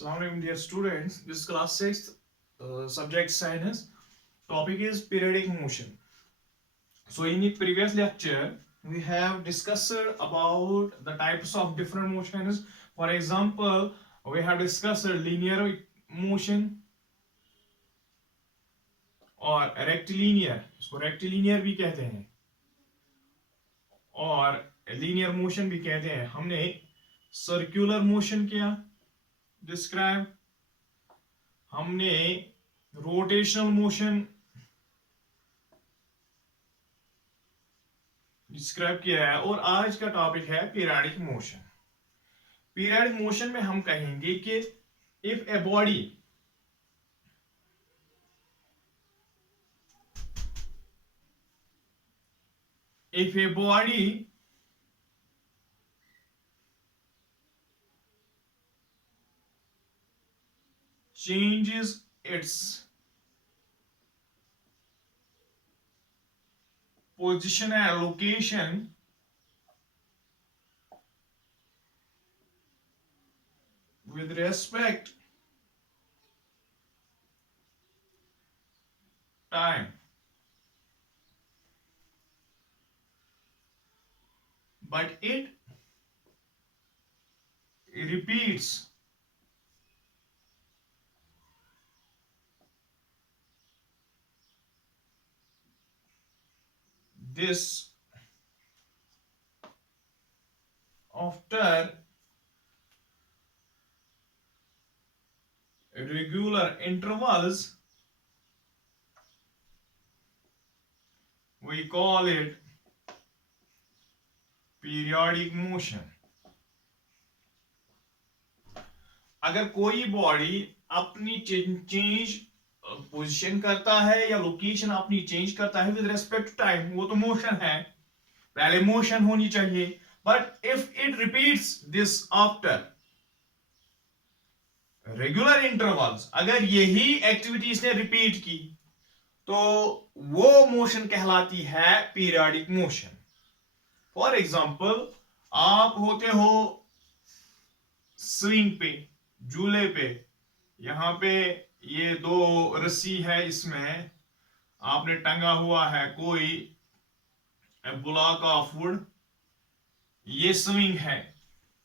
Assalamualaikum dear students. This is class 6th subject science. Topic is periodic motion. So in the previous lecture we have discussed about the types of different motions. For example, we have discussed linear motion और rectilinear, इसको rectilinear भी कहते हैं और linear motion भी कहते हैं. हमने सर्कुलर मोशन किया डिस्क्राइब, हमने रोटेशनल मोशन डिस्क्राइब किया है और आज का टॉपिक है पीरियडिक मोशन. पीरियडिक मोशन में हम कहेंगे कि if a body changes its position and location with respect time, but it repeats this after regular intervals, we call it periodic motion. अगर कोई बॉडी अपनी चेंज पोजीशन करता है या लोकेशन अपनी चेंज करता है विद रेस्पेक्ट टू टाइम, वो तो मोशन है, पहले मोशन होनी चाहिए. But if it repeats this after regular intervals, अगर यही एक्टिविटीज ने रिपीट की तो वो मोशन कहलाती है पीरियडिक मोशन. फॉर एग्जाम्पल, आप होते हो स्विंग पे, झूले पे, यहां पे ये दो रस्सी है, इसमें आपने टंगा हुआ है कोई ब्लॉक ऑफ वुड, ये स्विंग है,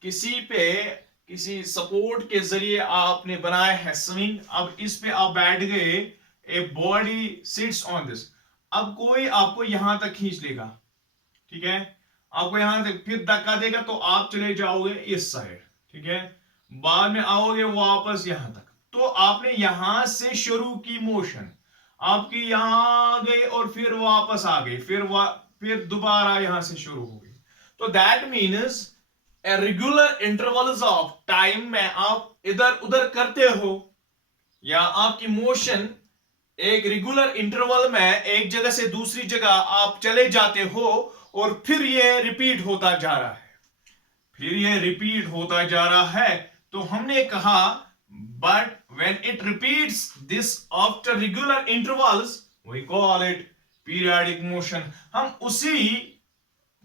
किसी सपोर्ट के जरिए आपने बनाया है स्विंग. अब इस पे आप बैठ गए, a body sits on this. अब कोई आपको यहां तक खींच लेगा, ठीक है, आपको यहां तक, फिर धक्का देगा तो आप चले जाओगे इस साइड, ठीक है, बाद में आओगे वापस यहां तक. तो आपने यहां से शुरू की मोशन, आपकी यहां गई और फिर वापस आ गई, फिर दोबारा यहां से शुरू हो गई. तो that means a regular intervals of time में आप इधर उधर करते हो, या आपकी मोशन एक रेगुलर इंटरवल में एक जगह से दूसरी जगह आप चले जाते हो और फिर ये रिपीट होता जा रहा है, तो हमने कहा but when it repeats this after regular intervals we call it periodic motion. हम उसी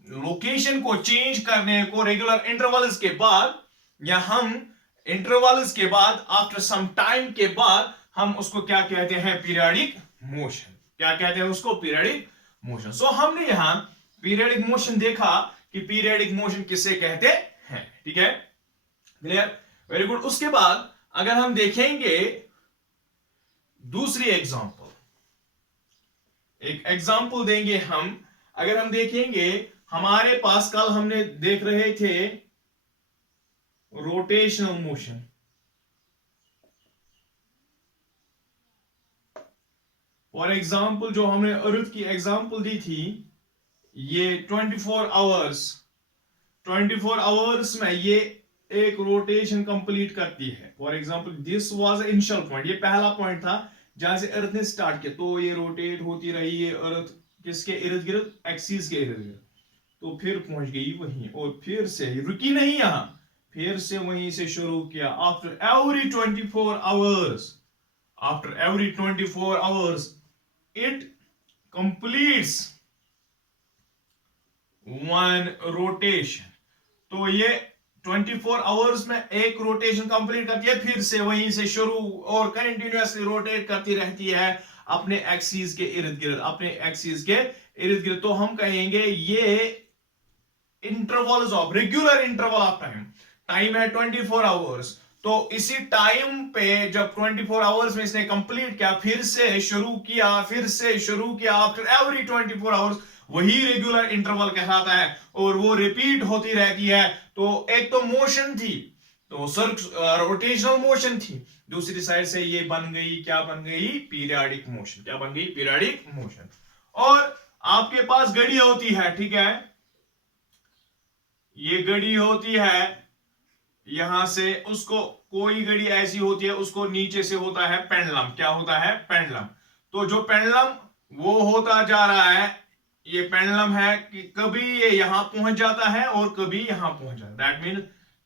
लोकेशन को चेंज करने को रेगुलर इंटरवल्स के बाद, या हम इंटरवल्स के बाद आफ्टर सम टाइम के बाद, हम उसको क्या कहते हैं, पीरियडिक मोशन. क्या कहते हैं उसको, पीरियडिक मोशन. सो हमने यहां पीरियडिक मोशन देखा कि पीरियडिक मोशन किसे कहते हैं, ठीक है, क्लियर, वेरी गुड. उसके बाद अगर हम देखेंगे दूसरी एग्जांपल, एक एग्जांपल देंगे हम. अगर हम देखेंगे, हमारे पास कल हमने देख रहे थे रोटेशनल मोशन. फॉर एग्जांपल, जो हमने अर्थ की एग्जांपल दी थी, ये 24 आवर्स में ये एक रोटेशन कंप्लीट करती है. For example, this was initial point, ये पहला पॉइंट था जहां से अर्थ ने स्टार्ट किया, तो ये रोटेट होती रही, ये अर्थ किसके इर्द गिर्द, एक्सिस के इर्द गिर्द, तो फिर पहुंच गई वहीं और फिर से रुकी नहीं, यहां फिर से वहीं से शुरू किया. After every 24 hours it completes one rotation. तो ये 24 आवर्स में एक रोटेशन कंप्लीट करती है, फिर से वहीं से शुरू और कंटिन्यूअसली रोटेट करती रहती है अपने एक्सिस के इर्द गिर्द, अपने एक्सिस के इर्द गिर्द। तो हम कहेंगे ये intervals of regular interval of time, time है 24 आवर्स, तो इसी टाइम पे जब 24 आवर्स में इसने कंप्लीट किया, फिर से शुरू किया, फिर से शुरू किया, आफ्टर एवरी 24 आवर्स, वही रेगुलर इंटरवल कहलाता है और वो रिपीट होती रहती है। तो एक तो मोशन थी, तो रोटेशनल मोशन थी, दूसरी साइड से ये बन गई, क्या बन गई, पीरियाडिक मोशन। क्या बन गई, पीरियाडिक मोशन। और आपके पास घड़ी होती है, ठीक है, ये घड़ी होती है, यहां से उसको, कोई घड़ी ऐसी होती है, उसको नीचे से होता है पेंडुलम। क्या होता है, पेंडुलम। तो जो पेंडुलम वो होता जा रहा है, ये पेंडुलम है कि कभी ये यहां पहुंच जाता है और कभी यहां पहुंच जाता है। दैट मीन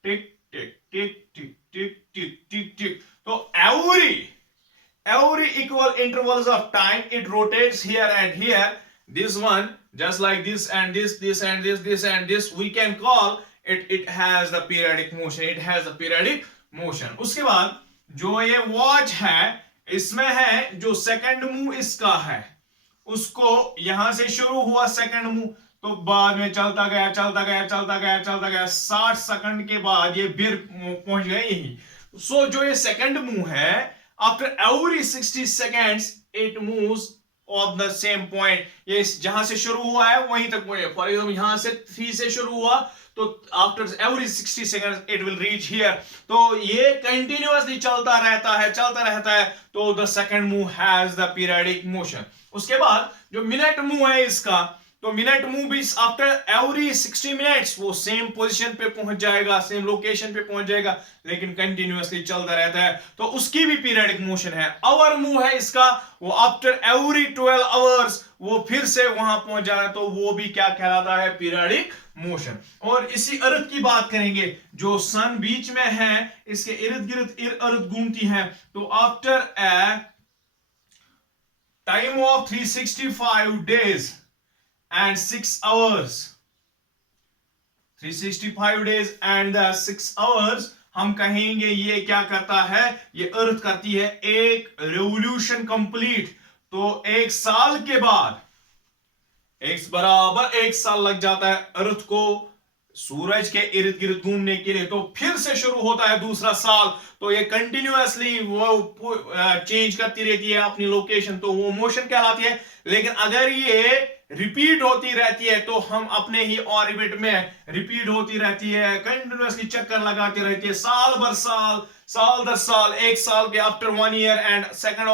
टिक टिक टिक टिक टिक टिक टिक टिक। तो every equal intervals of time it rotates here and here. This one just like this and this and this and this, we can call it has the periodic motion, it has the periodic motion. उसके बाद जो ये watch है, इसमें है जो second move इसका है, उसको यहां से शुरू हुआ सेकंड मूव, तो बाद में चलता गया चलता गया चलता गया चलता गया, 60 सेकंड के बाद ये फिर पहुंच गए यही। सो जो ये सेकंड मूव है, after every 60 seconds it moves of the same point, ये जहां से शुरू हुआ है वहीं तक पहुंचे। फॉर एग्जाम्पल यहां से 3 से शुरू हुआ, तो after every 60 seconds it will reach here. तो ये कंटिन्यूअसली चलता रहता है, तो the second move has the periodic motion. उसके बाद जो मिनट मूव है इसका, तो मिनट मूव भी आफ्टर एवरी 60 मिनट्स वो सेम पोजीशन पे पहुंच जाएगा, सेम लोकेशन पे पहुंच जाएगा, लेकिन कंटिन्यूअसली चलता रहता है, तो उसकी भी पीरियडिक मोशन है। आवर मूव है इसका, वो आफ्टर एवरी 12 आवर्स वो फिर से वहां पहुंच जा रहा है, तो वो भी क्या कहलाता है, पीरियडिक मोशन। और इसी अर्थ की बात करेंगे, जो सन बीच में है, इसके इर्द गिर्द घूमती है, तो after a time of 365 days and 6 hours, 365 days and 6 hours, हम कहेंगे ये क्या करता है, ये अर्थ करती है एक रेवोल्यूशन कंप्लीट। तो एक साल के बाद, बराबर एक साल लग जाता है अर्थ को सूरज के इर्द गिर्द घूमने के लिए, तो फिर से शुरू होता है दूसरा साल। तो ये कंटिन्यूअसली वो चेंज करती रहती है अपनी लोकेशन, तो वो मोशन कहलाती है। लेकिन अगर ये रिपीट होती रहती है, तो हम अपने ही ऑर्बिट में रिपीट होती रहती है, कंटिन्यूअसली चक्कर लगाती रहती है, साल दर साल, एक साल के after 1 year and second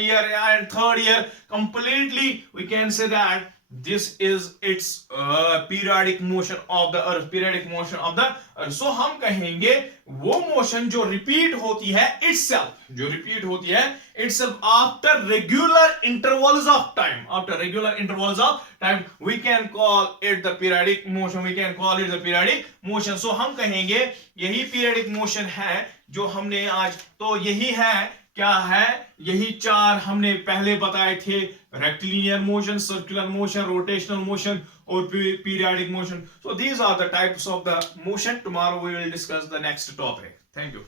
year and third year, completely we can say that this is its periodic motion of the earth, so हम कहेंगे वो मोशन जो रिपीट होती है itself after regular intervals of time, we can call it the periodic motion, so हम कहेंगे यही periodic motion है जो हमने आज, तो यही है, क्या है, यही 4 हमने पहले बताए थे, rectilinear motion, circular motion, rotational motion और periodic motion. So these are the types of the motion. Tomorrow we will discuss the next topic. Thank you.